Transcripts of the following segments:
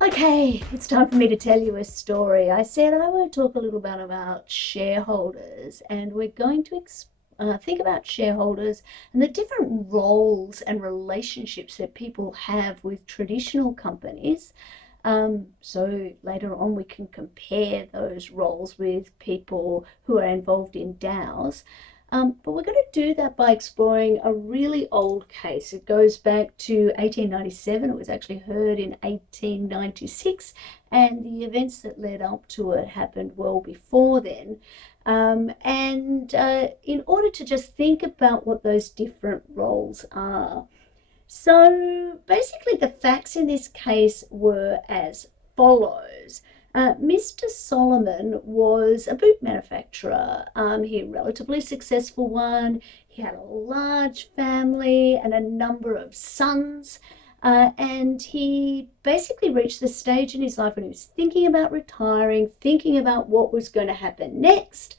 Okay, it's time for me to tell you a story. I said I would talk a little bit about shareholders, and we're going to think about shareholders and the different roles and relationships that people have with traditional companies. So later on, we can compare those roles with people who are involved in DAOs. But we're going to do that by exploring a really old case. It goes back to 1897. It was actually heard in 1896, and the events that led up to it happened well before then. In order to just think about what those different roles are. So basically, the facts in this case were as follows. Mr. Solomon was a boot manufacturer. He had a relatively successful one. He had a large family and a number of sons. And he basically reached the stage in his life when he was thinking about retiring, thinking about what was going to happen next.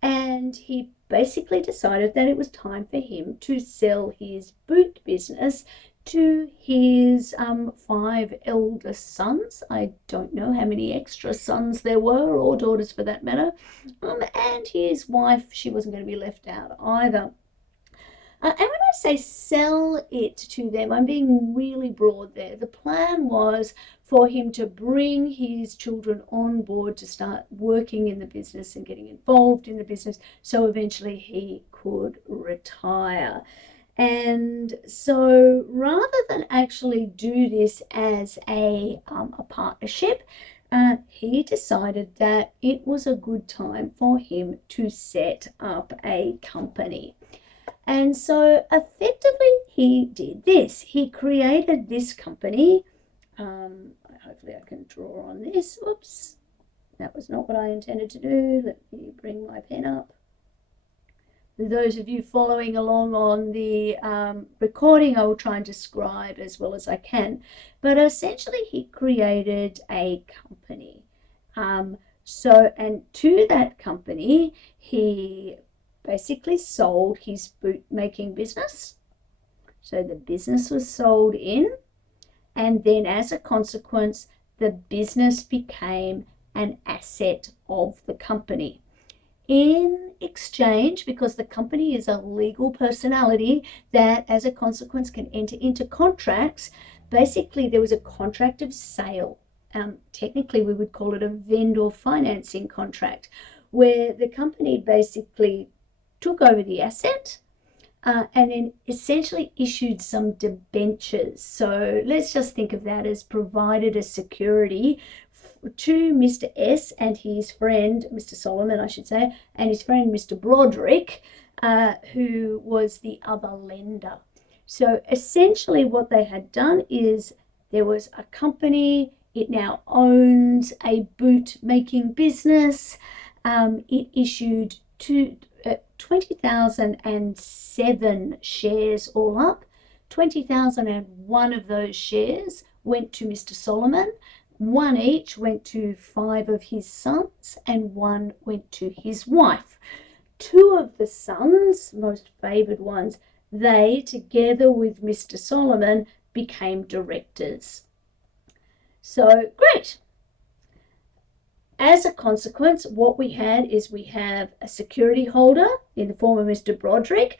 And he basically decided that it was time for him to sell his boot business to his five eldest sons. I don't know how many extra sons there were, or daughters for that matter. And his wife, she wasn't going to be left out either. And when I say sell it to them, I'm being really broad there. The plan was for him to bring his children on board to start working in the business and getting involved in the business so eventually he could retire. And so rather than actually do this as a partnership, he decided that it was a good time for him to set up a company. And so effectively he did this. He created this company. Hopefully I can draw on this. Oops, that was not what I intended to do. Let me bring my pen up. For those of you following along on the recording, I will try and describe as well as I can. But essentially he created a company. And to that company, he basically sold his boot making business. So the business was sold in, and then as a consequence, the business became an asset of the company. In exchange, because the company is a legal personality that as a consequence can enter into contracts, basically there was a contract of sale. Technically we would call it a vendor financing contract, where the company basically took over the asset and then essentially issued some debentures. So let's just think of that as provided a security to Mr. S and his friend, Mr. Solomon, I should say, and his friend, Mr. Broderick, who was the other lender. So essentially what they had done is there was a company, it now owns a boot making business. It issued 20,007 shares all up. 20,001 of those shares went to Mr. Solomon. One each went to 5 of his sons, and 1 went to his wife. 2 of the sons, most favoured ones, they, together with Mr. Solomon, became directors. So, great. As a consequence, what we have a security holder in the form of Mr. Broderick,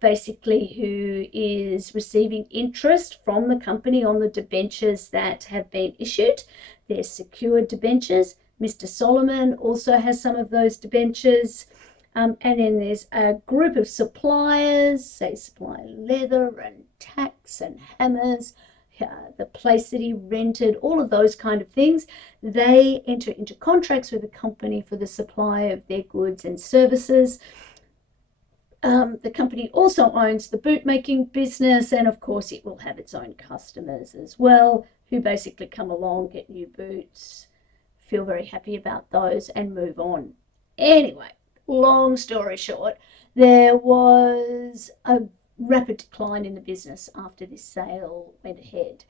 basically who is receiving interest from the company on the debentures that have been issued. They're secured debentures. Mr. Solomon also has some of those debentures. And then there's a group of suppliers, they supply leather and tacks and hammers, the place that he rented, all of those kind of things. They enter into contracts with the company for the supply of their goods and services. The company also owns the boot making business, and of course it will have its own customers as well, who basically come along, get new boots, feel very happy about those, and move on. Anyway, long story short, there was a rapid decline in the business after this sale went ahead.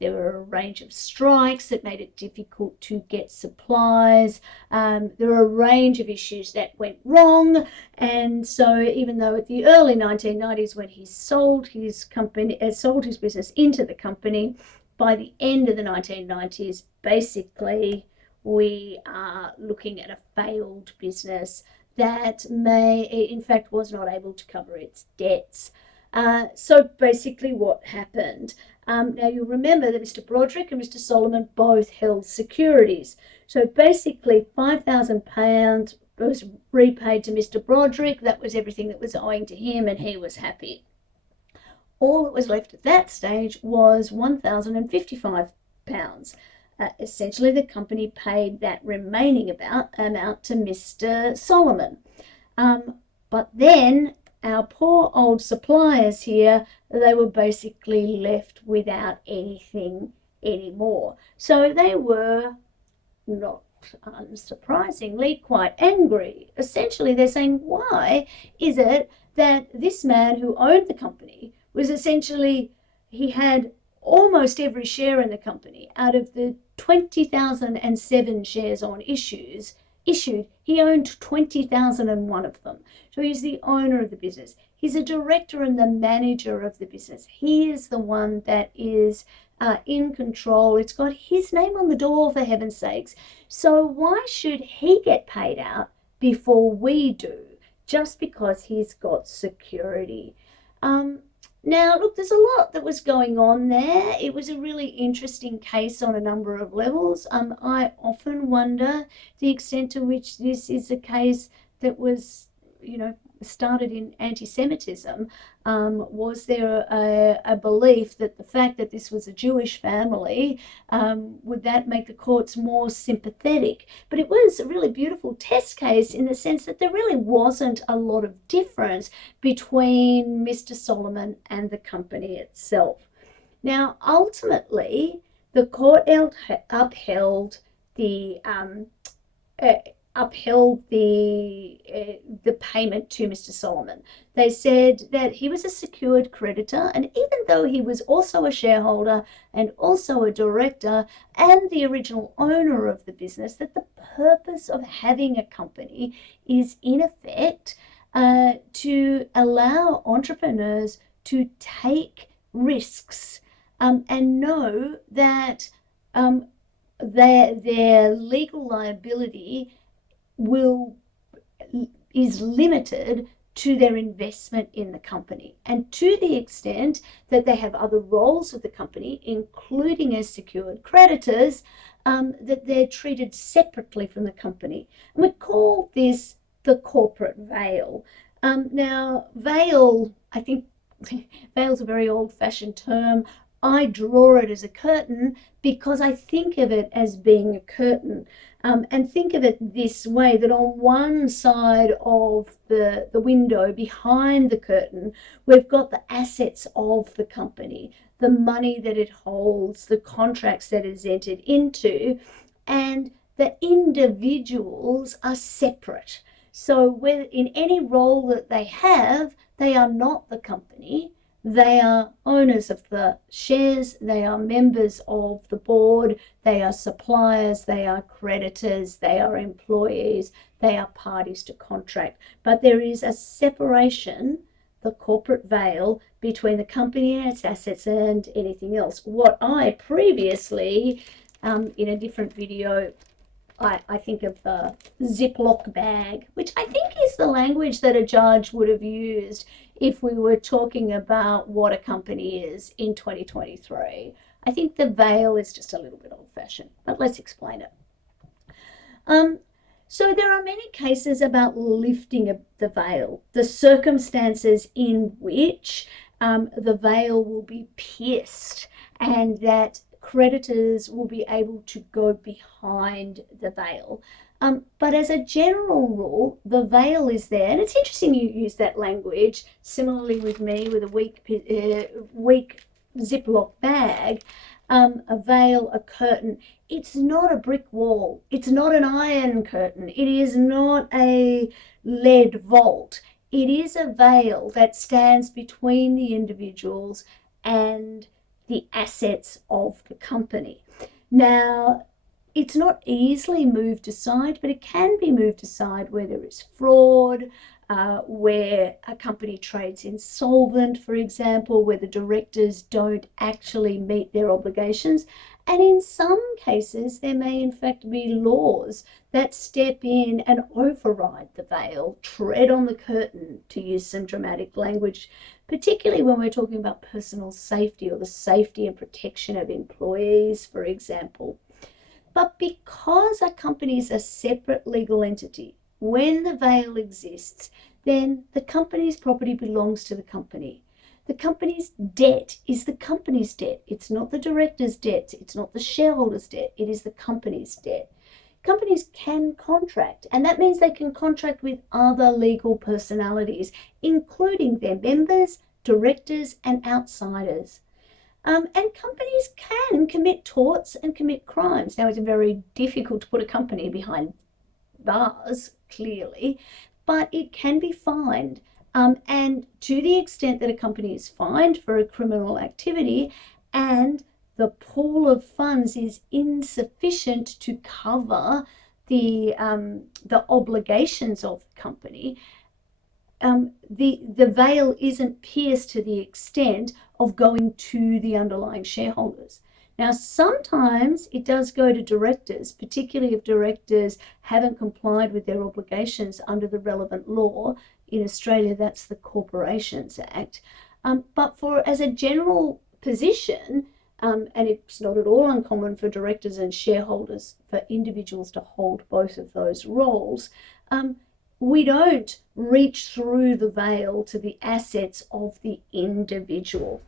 There were a range of strikes that made it difficult to get supplies. There were a range of issues that went wrong, and so even though at the early 1990s, when he sold his business into the company, by the end of the 1990s, basically, we are looking at a failed business that in fact, was not able to cover its debts. So basically what happened, now you'll remember that Mr. Broderick and Mr. Solomon both held securities. So basically £5,000 was repaid to Mr. Broderick. That was everything that was owing to him, and he was happy. All that was left at that stage was £1,055. Essentially, the company paid that remaining amount to Mr. Solomon. But then our poor old suppliers here, they were basically left without anything anymore. So they were, not unsurprisingly, quite angry. Essentially, they're saying, why is it that this man who owned the company was essentially, he had almost every share in the company. Out of the 20,007 shares on issued, he owned 20,001 of them. So he's the owner of the business. He's a director and the manager of the business. He is the one that is in control. It's got his name on the door, for heaven's sakes. So why should he get paid out before we do, just because he's got security? Now, look, there's a lot that was going on there. It was a really interesting case on a number of levels. I often wonder the extent to which this is a case that was, started in anti-Semitism. Was there a belief that the fact that this was a Jewish family, would that make the courts more sympathetic? But it was a really beautiful test case in the sense that there really wasn't a lot of difference between Mr. Solomon and the company itself. Now, ultimately, the court upheld the payment to Mr. Solomon. They said that he was a secured creditor, and even though he was also a shareholder and also a director and the original owner of the business, that the purpose of having a company is, in effect, to allow entrepreneurs to take risks and know that their legal liability is limited to their investment in the company, and to the extent that they have other roles with the company, including as secured creditors, that they're treated separately from the company. And we call this the corporate veil. Now, veil, I think veil's a very old-fashioned term. I draw it as a curtain because I think of it as being a curtain. And think of it this way, that on one side of the window, behind the curtain, we've got the assets of the company, the money that it holds, the contracts that it's entered into, and the individuals are separate. So whether in any role that they have, they are not the company. They are owners of the shares, they are members of the board, they are suppliers, they are creditors, they are employees, they are parties to contract. But there is a separation, the corporate veil, between the company and its assets and anything else. What I previously, in a different video, I think of the Ziploc bag, which I think is the language that a judge would have used if we were talking about what a company is in 2023. I think the veil is just a little bit old-fashioned, but let's explain it. So there are many cases about lifting the veil, the circumstances in which the veil will be pierced, and that creditors will be able to go behind the veil. But as a general rule, the veil is there. And it's interesting you use that language. Similarly with me, with a weak Ziploc bag, a veil, a curtain. It's not a brick wall. It's not an iron curtain. It is not a lead vault. It is a veil that stands between the individuals and the assets of the company. Now, it's not easily moved aside, but it can be moved aside where there is fraud, where a company trades insolvent, for example, where the directors don't actually meet their obligations. And in some cases, there may in fact be laws that step in and override the veil, tread on the curtain, to use some dramatic language, particularly when we're talking about personal safety or the safety and protection of employees, for example. But because a company is a separate legal entity, when the veil exists, then the company's property belongs to the company. The company's debt is the company's debt. It's not the director's debt. It's not the shareholder's debt. It is the company's debt. Companies can contract, and that means they can contract with other legal personalities, including their members, directors, and outsiders. And companies can commit torts and commit crimes. Now, it's very difficult to put a company behind bars, clearly, but it can be fined. And to the extent that a company is fined for a criminal activity and the pool of funds is insufficient to cover the obligations of the company, the veil isn't pierced to the extent of going to the underlying shareholders. Now, sometimes it does go to directors, particularly if directors haven't complied with their obligations under the relevant law. In Australia, that's the Corporations Act. But as a general position, and it's not at all uncommon for directors and shareholders, for individuals to hold both of those roles, we don't reach through the veil to the assets of the individual.